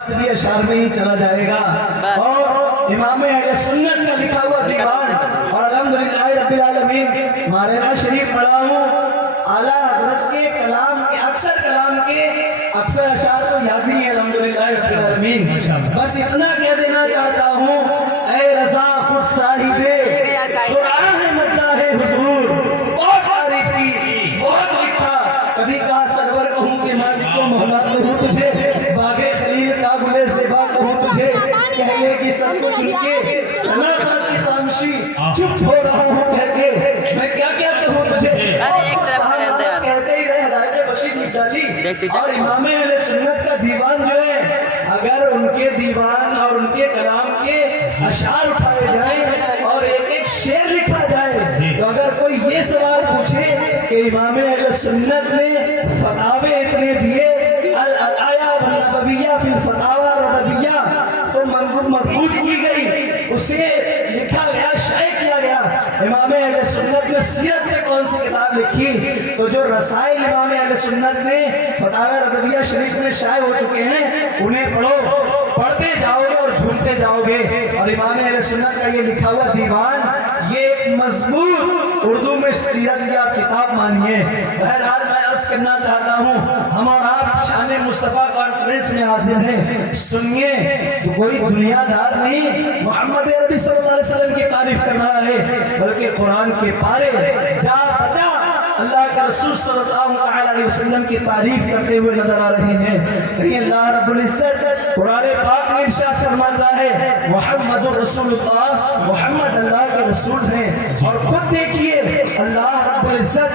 अशार में ही चला जाएगा और इमाम अहले सुन्नत का लिखा हुआ दीवान और अल्हम्दुलिल्लाह रब्बिल आलमीन मारेना शरीफ पढ़ा हूँ। आला हजरत के कलाम के अक्सर अशार को याद नहीं है अल्हम्दुलिल्लाह रब्बिल आलमीन। बस इतना कह देना चाहता हूँ, ऐ रज़ा खुद साहिबे कुरान है मद्दा है हुजूर, बहुत तारीफ की बहुत लिखा। कभी कहा सरवर कहूँ कि मालिक को मोहला कहूँ तुझे, बागे खलील का गुले ज़ेबा कहूँ तुझे, कहने की सब कुछ उनके सना की खामोशी चुप हो रहा हूँ कह के, मैं क्या क्या कहूँ तुझे। कहते ही रहे राजे बशीर निचाली। और इमाम अहले सुन्नत का दीवान जो है, अगर उनके दीवान और उनके कलाम के अशार उठाए जाए और एक एक शेर लिखा जाए, तो अगर कोई ये सवाल पूछे कि इमाम अहले सुन्नत ने फतावे इतने दिए, अल अताया वल नबविया फिल फतावा रदविया, तो मंजूर मजबूत की गई, उसे लिखा गया, शाये किया गया। इमाम अहले सुन्नत ने सीरत में कौन सी किताब लिखी, तो जो रसाइल इमाम अहले सुन्नत ने फतावा रदविया शरीफ में शाये हो चुके हैं, उन्हें पढ़ो, पढ़ते जाओगे और झूमते जाओगे। और इमाम अहले सुन्नत का ये लिखा हुआ दीवान, ये एक मजबूत उर्दू में सीरत की आप किताब मानिए। बहरहाल मैं अर्ज करना चाहता हूँ, हम और आप शान मुस्तफ़ा कॉन्फ्रेंस में हाजिर हैं, सुनिए। तो कोई दुनियादार नहीं मोहम्मद अरबी सल्लल्लाहु अलैहि वसल्लम की तारीफ कर रहा है, बल्कि कुरान के पारे जा बजा अल्लाह के रसूल सल्लल्लाहु अलैहि वसल्लम की तारीफ करते हुए नजर आ रहे हैं। कहीं अल्लाह रब्बुल इज्जत कुरान पाक में इरशाद फरमाता है, मुहम्मदुर रसूलुल्लाह, मुहम्मद अल्लाह के रसूल हैं। और खुद देखिए अल्लाह रब्बुल इज्जत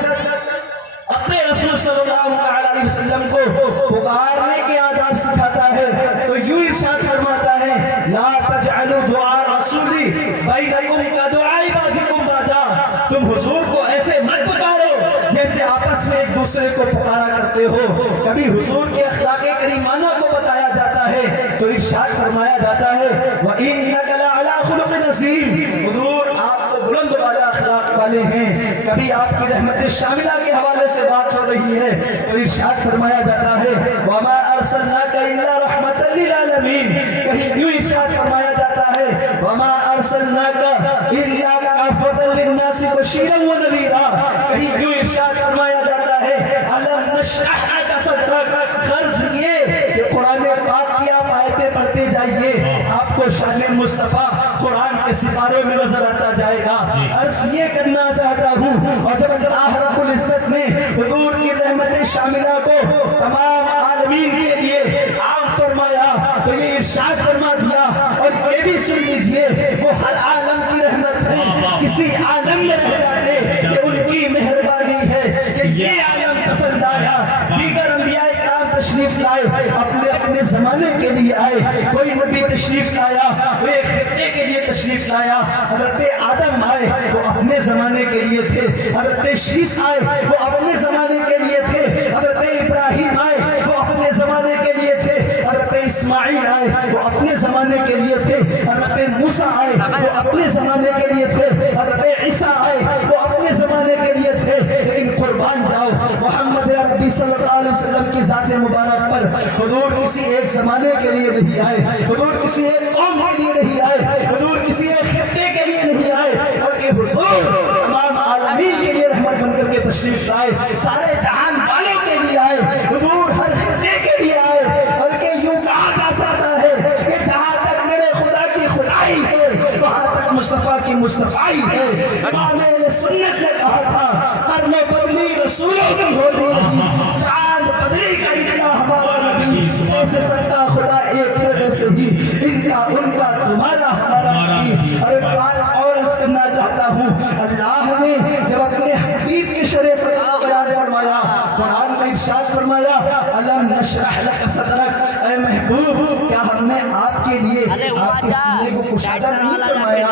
अपने रसूल सल्लल्लाहु अलैहि वसल्लम को पुकारने के आदाब सिखाता है, तो यूं इरशाद फरमाता है, ला तजअलू दुआ रसूली बैनकुम का दुआई बादिकुम बादा, तुम हुजूर को ऐसे मत पुकारो जैसे आपस में एक दूसरे को पुकारा करते हो। कभी हुजूर के अखलाक़े करीमाना को बताया जाता है, तो इरशाद फरमाया जाता है, व इन्नका लअला खुलुक़िन अज़ीम, हुजूर आप तो बुलंद वाला अखलाक वाले हैं। कभी आपकी रहमत शामिला के हवाले से बात हो रही है, तो इरशाद फरमाया जाता है, वमा अरसलनाका इल्ला रहमतल लिल आलमीन, कहीं यूं इरशाद फरमाया जाता है, वमा अरसलनाका इल्ला काफ़तल लिन्नासि बशीरन व नज़ीरा, कहीं यूं इरशाद फरमाया जाता है, अलम नशरह लका सदरक। गर्ज ये कि कुरान पाक की आप आयतें पढ़ते जाइए, आपको शान मुस्तफ़ा कुरान के सितारों में नजर आता जाएगा। अर्ज ये करना चाहता हूँ, और जब अल्लाह रब्बुल इज्जत ने हुजूर की रहमत शामिला को तमाम आलमीन के लिए आम फरमाया, तो ये इरशाद फरमा दिया, और ये भी सुन लीजिए, वो हर आलम की रहमत है, किसी आलम में रह जाते, ये उनकी मेहरबानी है कि ये आलम पसंद आया। दीगर अंबिया इकराम तशरीफ लाए, अपने अपने जमाने के लिए आए, कोई नबी तशरीफ लाया, वो एक खित्ते के लिए तशरीफ लाया। हजरत आदम आए, वो अपने जमाने के लिए थे, हजरत शीस आए, वो अपने जमाने के लिए थे, हजरत इब्राहिम आए, वो अपने जमाने के लिए थे, हजरत इस्माइल आए, वो अपने जमाने के लिए थे, हजरत मूसा आए, वो अपने जमाने के लिए थे, हजरत ईसा आए, वो अपने जमाने के लिए थे। लेकिन कुर्बान जाओ मोहम्मद अरबी सल्लल्लाहु अलैहि वसल्लम की ज़ात मुबारक पर, हुजूर किसी एक जमाने के लिए नहीं आए, हुजूर किसी एक कौम के लिए नहीं आए, हुजूर किसी एक खित्ते के लिए नहीं आए, बल्कि हुजूर तमाम आलमीन के लिए रहमत बनकर के तशरीफ लाए, सारे जहान वालों के लिए आए, हुजूर हर खित्ते के लिए आए। बल्कि यूं कहा जा सकता है कि जहाँ तक मेरे खुदा की खुदाई है, वहाँ तक मुस्तफ़ा की मुस्तफ़ाई है। इमाम अहले सुन्नत ने कहा था, कर्म बदली रसूलों की होती रही, चांद बदली का निकला हमारा नबी, ऐसे सबका खुदा एक तरह से ही, इनका उनका तुम्हारा हमारा नबी। और एक बात और सुनना चाहता हूँ, अल्लाह ने जब अपने हबीब की शरीयत से बयान फरमाया, कुरान में इरशाद फरमाया, अलम नशरह लका सदरक, ऐ महबूब क्या हमने आपके लिए आपके सीने को कुशादा नहीं फरमाया?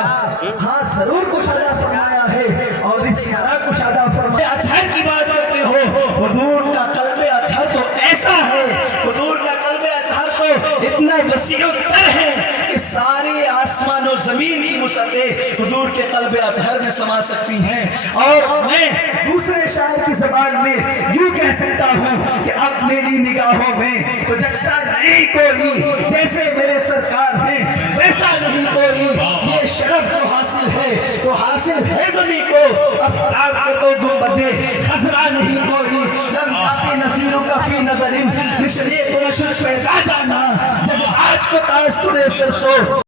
हाँ जरूर कुशादा फरमाया है, और इस तरह कुशादा फरमाया। अतहर की बात करते हो, हुजूर का कल्बे अतहर तो ऐसा है, हुजूर का कल्बे अतहर तो इतना वसीउत्तर है कि सारे आसमान और जमीन की वसअतें हुजूर के कल्बे अतहर में समा सकती हैं। और मैं दूसरे शायर की ज़बान में यूं कह सकता हूँ कि अब मेरी निगाहों में तो जचता नहीं कोई जैसे حاصل ہے تو حاصل ہے زمین کو افطار کو تو گنبدے خزرا نہیں کوئی لم یاتی نصیروں کا فی نظر مصری کو نشر پیدا جانا جب آج کو تاستر سرسو